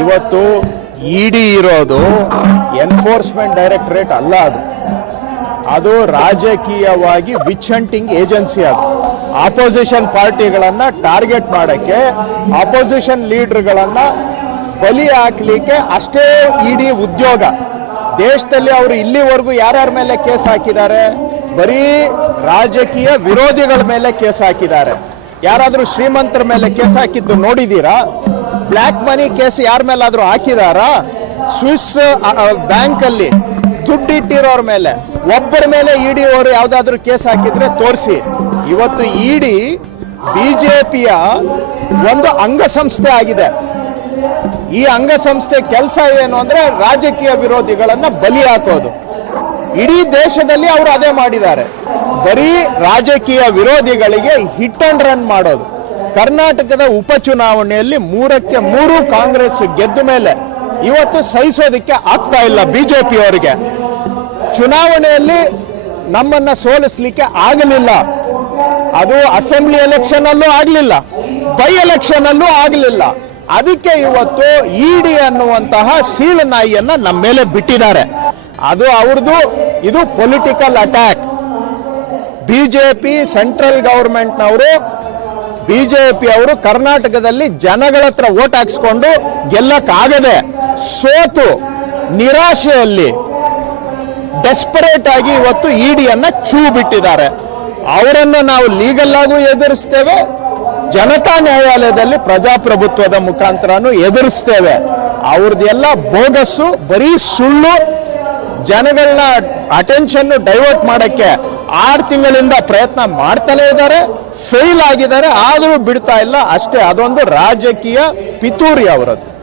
ಇವತ್ತು ಇಡಿ ಇರೋದು enforcement directorate ಅಲ್ಲ ಅದು. ಅದು ರಾಜಕೀಯವಾಗಿ ವಿಚ್ ಹಂಟಿಂಗ್ ಏಜೆನ್ಸಿ ಅದು. ಆಪೋಸಿಷನ್ ಪಾರ್ಟಿಗಳನ್ನ ಟಾರ್ಗೆಟ್ ಮಾಡಕ್ಕೆ ಆಪೋಸಿಷನ್ ಲೀಡರ್ಗಳನ್ನ ಬಲಿ ಹಾಕ್ಲಿಕ್ಕೆ ಅಷ್ಟೇ ಇಡಿ ಉದ್ಯೋಗ. ದೇಶದಲ್ಲಿ ಅವರು ಇಲ್ಲಿವರೆಗೂ ಯಾರ್ಯಾರ ಮೇಲೆ ಕೇಸ್ ಹಾಕಿದ್ದಾರೆ? ಬರೀ ರಾಜಕೀಯ ವಿರೋಧಿಗಳ ಮೇಲೆ ಕೇಸ್ ಹಾಕಿದ್ದಾರೆ. ಯಾರಾದರೂ ಶ್ರೀಮಂತರ ಮೇಲೆ ಕೇಸ್ ಹಾಕಿದ್ದು ನೋಡಿದೀರಾ ಬ್ಲ್ಯಾಕ್ ಮನಿ ಕೇಸ್ ಯಾರ ಮೇಲಾದ್ರೂ ಹಾಕಿದಾರಾ? ಸ್ವಿಸ್ ಬ್ಯಾಂಕ್ ಅಲ್ಲಿ ದುಡ್ಡಿಟ್ಟಿರೋರ ಮೇಲೆ. ಒಬ್ಬರ ಮೇಲೆ ಇಡಿ ಅವರು ಯಾವ್ದಾದ್ರು ಕೇಸ್ ಹಾಕಿದ್ರೆ ತೋರಿಸಿ. ಇವತ್ತು ಇಡಿ ಬಿಜೆಪಿಯ ಒಂದು ಅಂಗಸಂಸ್ಥೆ ಆಗಿದೆ. ಈ ಅಂಗಸಂಸ್ಥೆ ಕೆಲಸ ಏನು ಅಂದ್ರೆ ರಾಜಕೀಯ ವಿರೋಧಿಗಳನ್ನ ಬಲಿ ಹಾಕೋದು. ಇಡೀ ದೇಶದಲ್ಲಿ ಅವರು ಅದೇ ಮಾಡಿದ್ದಾರೆ. ಬರೀ ರಾಜಕೀಯ ವಿರೋಧಿಗಳಿಗೆ ಹಿಟ್ ಅಂಡ್ ರನ್ ಮಾಡೋದು. ಕರ್ನಾಟಕದ ಉಪಚುನಾವಣೆಯಲ್ಲಿ ಮೂರಕ್ಕೆ ಮೂರು ಕಾಂಗ್ರೆಸ್ ಗೆದ್ದ ಮೇಲೆ ಇವತ್ತು ಸಹಿಸೋದಕ್ಕೆ ಆಗ್ತಾ ಇಲ್ಲ ಬಿಜೆಪಿ ಅವರಿಗೆ ಚುನಾವಣೆಯಲ್ಲಿ ನಮ್ಮನ್ನ ಸೋಲಿಸ್ಲಿಕ್ಕೆ ಆಗಲಿಲ್ಲ. ಅದು ಅಸೆಂಬ್ಲಿ ಎಲೆಕ್ಷನ್ ಅಲ್ಲೂ ಆಗಲಿಲ್ಲ. ಬೈ ಎಲೆಕ್ಷನ್ ಅಲ್ಲೂ ಆಗಲಿಲ್ಲ. ಅದಕ್ಕೆ ಇವತ್ತು ಇಡಿ ಅನ್ನುವಂತಹ ಸೀಳು ನಾಯಿಯನ್ನ ನಮ್ಮ ಮೇಲೆ ಬಿಟ್ಟಿದ್ದಾರೆ. ಅದು ಅವ್ರದ್ದು, ಇದು ಪೊಲಿಟಿಕಲ್ ಅಟ್ಯಾಕ್ ಬಿಜೆಪಿ ಸೆಂಟ್ರಲ್ ಗವರ್ಮೆಂಟ್ನವರು ಬಿಜೆಪಿ ಅವರು ಕರ್ನಾಟಕದಲ್ಲಿ ಜನಗಳ ಹತ್ರ ಓಟ್ ಹಾಕ್ಸ್ಕೊಂಡು ಗೆಲ್ಲಕ್ಕಾಗದೆ ಸೋತು ನಿರಾಶೆಯಲ್ಲಿ ಡೆಸ್ಪರೇಟ್ ಆಗಿ ಇವತ್ತು ಇಡಿಯನ್ನ ಚೂ ಬಿಟ್ಟಿದ್ದಾರೆ ಅವರನ್ನು ನಾವು ಲೀಗಲ್ ಆಗೂ ಎದುರಿಸ್ತೇವೆ, ಜನತಾ ನ್ಯಾಯಾಲಯದಲ್ಲಿ ಪ್ರಜಾಪ್ರಭುತ್ವದ ಮುಖಾಂತರನು ಎದುರಿಸ್ತೇವೆ. ಅವ್ರದ್ದೆಲ್ಲ ಬೋಗಸ್ಸು, ಬರೀ ಸುಳ್ಳು, ಜನಗಳನ್ನ ಅಟೆನ್ಷನ್ ಡೈವರ್ಟ್ ಮಾಡಕ್ಕೆ ಆರು ತಿಂಗಳಿಂದ ಪ್ರಯತ್ನ ಮಾಡ್ತಲೇ ಇದ್ದಾರೆ. ಫೇಲ್ ಆಗಿದ್ದಾರೆ ಆದರೂ ಬಿಡ್ತಾ ಇಲ್ಲ. ಅಷ್ಟೇ ಅದೊಂದು ರಾಜಕೀಯ ಪಿತೂರಿ ಅವರದ್ದು.